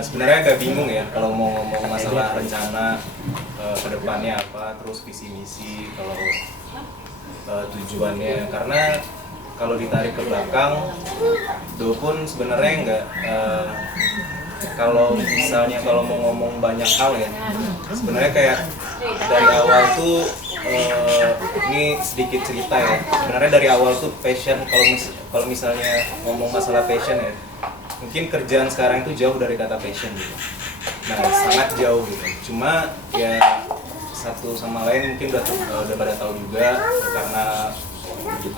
Sebenarnya agak bingung ya kalau mau ngomong masalah rencana ke depannya apa, terus visi misi, kalau tujuannya, karena kalau ditarik ke belakang, itu pun sebenarnya nggak. Kalau misalnya kalau mau ngomong banyak hal ya, sebenarnya kayak dari awal tuh ini sedikit cerita ya. Sebenarnya dari awal tuh passion, kalau misalnya ngomong masalah passion ya, mungkin kerjaan sekarang itu jauh dari kata passion gitu. Nah, sangat jauh gitu. Cuma ya satu sama lain mungkin udah pada tahu juga, karena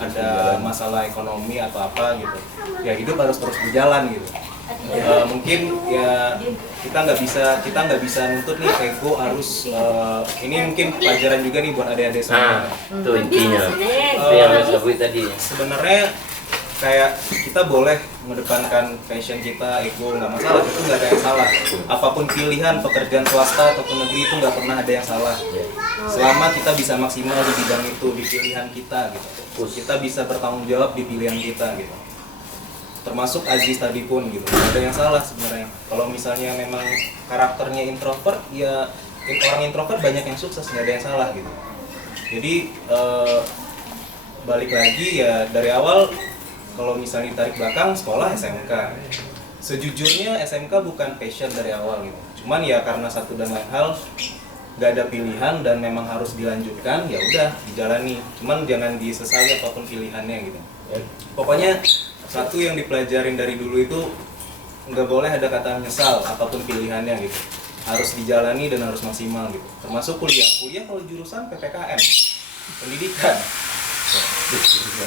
ada masalah ekonomi atau apa gitu. Ya hidup harus terus berjalan gitu. Mungkin ya kita nggak bisa nuntut nih ego harus ini mungkin pelajaran juga nih buat adik-adik semua. Itu intinya. Itu yang saya sebut tadi. Sebenarnya kayak kita boleh mengedepankan passion kita, ego nggak masalah, itu nggak ada yang salah. Apapun pilihan, pekerjaan swasta ataupun negeri, itu nggak pernah ada yang salah. Selama kita bisa maksimal di bidang itu, di pilihan kita gitu. Kita bisa bertanggung jawab di pilihan kita gitu. Termasuk Aziz tadi pun gitu, nggak ada yang salah sebenarnya. Kalau misalnya memang karakternya introvert, ya orang introvert banyak yang sukses, nggak ada yang salah gitu. Jadi balik lagi ya dari awal, kalau misalnya ditarik belakang, sekolah SMK. Sejujurnya SMK bukan passion dari awal gitu. Cuman ya karena satu dan lain hal nggak ada pilihan dan memang harus dilanjutkan, ya udah dijalani. Cuman jangan disesali apapun pilihannya gitu. Pokoknya satu yang dipelajarin dari dulu itu nggak boleh ada kata menyesal apapun pilihannya gitu. Harus dijalani dan harus maksimal gitu. Termasuk kuliah. Kuliah kalau jurusan PPKN, pendidikan.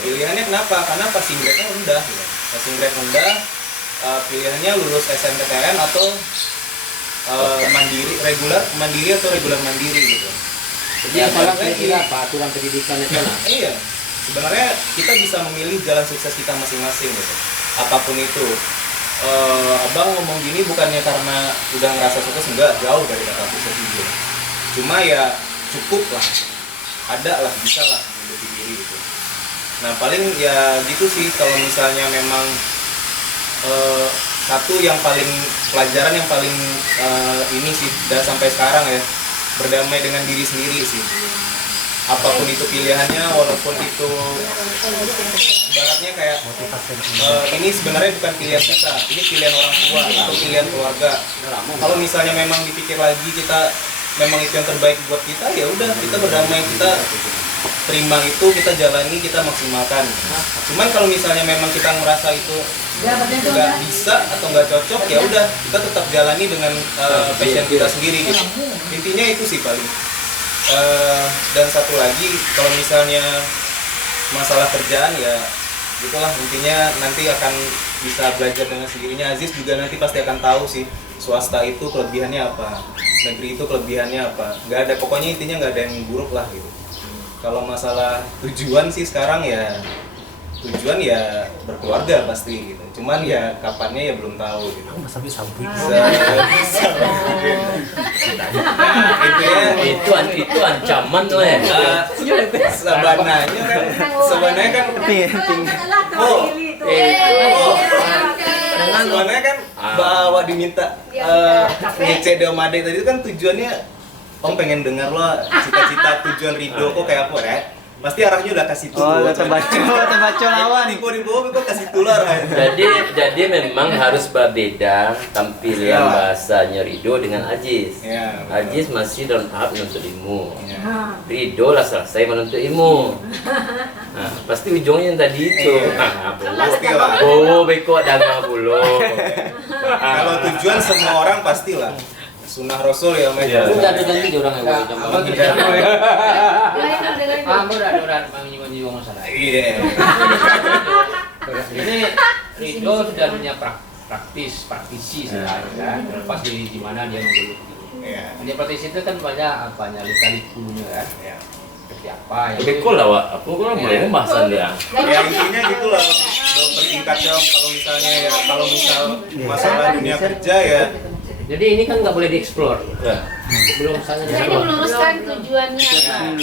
Pilihannya kenapa? Karena passing grade-nya rendah gitu. Passing grade rendah, pilihannya lulus SNPTN atau mandiri atau regular mandiri gitu. Jadi yang salah kira-kira apa? Aturan pendidikan itu lah. Iya, sebenarnya kita bisa memilih jalan sukses kita masing-masing gitu. Apapun itu. Abang ngomong gini bukannya karena udah ngerasa sukses, enggak, jauh dari kata sukses juga. Cuma ya cukup lah, ada lah, bisa lah menjadi diri gitu. Nah paling ya gitu sih, kalau misalnya memang satu yang paling pelajaran yang paling ini sih dan sampai sekarang ya, berdamai dengan diri sendiri sih. Apapun itu pilihannya, walaupun itu ibaratnya kayak ini sebenarnya bukan pilihan kita, ini pilihan orang tua atau pilihan keluarga. Kalau misalnya memang dipikir lagi kita memang itu yang terbaik buat kita, ya udah kita berdamai, kita terima itu, kita jalani, kita maksimalkan. Cuman kalau misalnya memang kita merasa itu nggak bisa atau nggak cocok, ya udah kita tetap jalani dengan passion kita sendiri gitu. Intinya itu sih paling. Dan satu lagi, kalau misalnya masalah kerjaan ya gitulah, intinya nanti akan bisa belajar dengan sendirinya. Aziz juga nanti pasti akan tahu sih swasta itu kelebihannya apa, negeri itu kelebihannya apa. Nggak ada, pokoknya intinya nggak ada yang buruk lah gitu. Kalau masalah tujuan sih sekarang ya tujuan ya berkeluarga pasti gitu. Cuman ya kapannya ya belum tahu gitu. Itu ancaman tuh ya. Sebenarnya kan sebenarnya kan bawa diminta ngecek Domade tadi itu kan tujuannya Om pengen dengar lo cita-cita tujuan Rido kok kayak apa ya? Pasti arahnya udah kasih tuh. Oh, terbaca lawan. Info kok kasih tular. Jadi memang harus berbeda tampilan bahasanya Rido dengan Aziz. Ya, Aziz masih dalam tahap menuntut ilmu. Ya. Rido lah selesai menuntut ilmu. Nah, pasti ujungnya yang tadi itu. Pasti lah. Oh, beko dagang bulu. Kalau tujuan semua orang pastilah. Sunnah Rasul ya, Mas. Iya. Udah ada ganti dia orang yang coba. Udah menyinggung masalah. Iya. Ini Rido sudah punya praktisi sekarang kan. Terlepas di mana dia menggeluti. Iya. Dia praktisi itu kan banyak apanya, lika-likunya kan. Iya. Seperti apa ya. Beko lah, Wak. Aku kan boleh pembahasan dia. Ya intinya gitulah. Bertingkatnya kalau misalnya ya, kalau misal masalah dunia kerja ya. Jadi ini kan nggak boleh dieksplor. Ya. Belum misalnya Saya ini meluruskan tujuannya apa?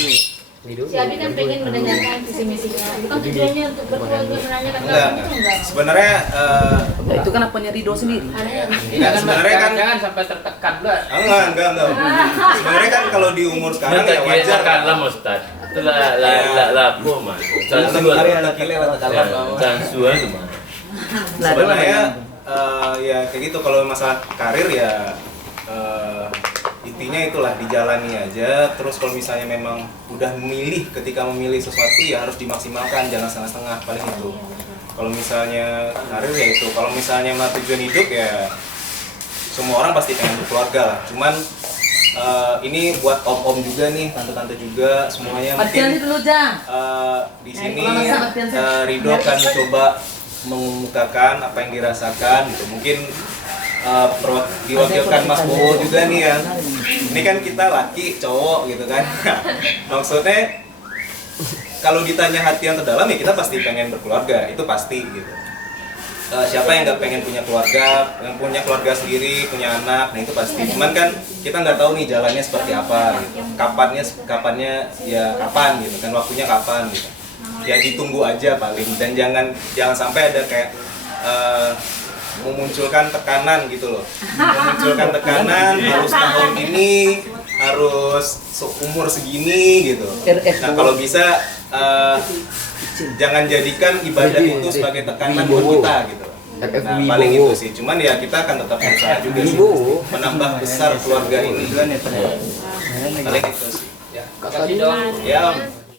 Si Abi kan pengen mendengarkan visi misinya. Bukan tujuannya untuk berkeluarga menanyakan Enggak. Sebenarnya Itu kan apanya Ridho sendiri. Enggak, sebenarnya kan jangan sampai tertekan pula. enggak. Sebenarnya kan kalau di umur sekarang ya wajar kan lah Ustaz. Itulah lah apa mah. Sansuan mah. Sebenarnya ya kayak gitu, kalau masalah karir ya intinya itulah dijalani aja. Terus kalau misalnya memang udah memilih, ketika memilih sesuatu ya harus dimaksimalkan, jangan setengah-setengah, paling itu. Kalau misalnya karir ya itu, kalau misalnya tujuan hidup ya semua orang pasti pengen berkeluarga lah. Cuman ini buat om-om juga nih, tante-tante juga, semuanya mungkin dulu, Jang. di sini Ridho akan coba mengemukakan apa yang dirasakan gitu. Mungkin diwakilkan Mas Bowo juga nih ya. Ini kan kita laki, cowok gitu kan. Maksudnya kalau ditanya hati yang terdalam ya kita pasti pengen berkeluarga, itu pasti gitu. Siapa yang nggak pengen punya keluarga, yang punya keluarga sendiri, punya anak, nah itu pasti. Cuman kan kita nggak tahu nih jalannya seperti apa gitu. Kapannya ya kapan gitu kan, waktunya kapan gitu. Ya ditunggu aja paling, dan jangan sampai ada kayak memunculkan tekanan gitu loh. Memunculkan tekanan harus tahun ini, harus umur segini gitu. Nah kalau bisa jangan jadikan ibadah itu sebagai tekanan buat kita gitu. Nah paling itu sih. Cuman ya kita akan tetap berusaha juga sih menambah besar keluarga ini. Paling itu sih. Ya, makasih dong. Ya.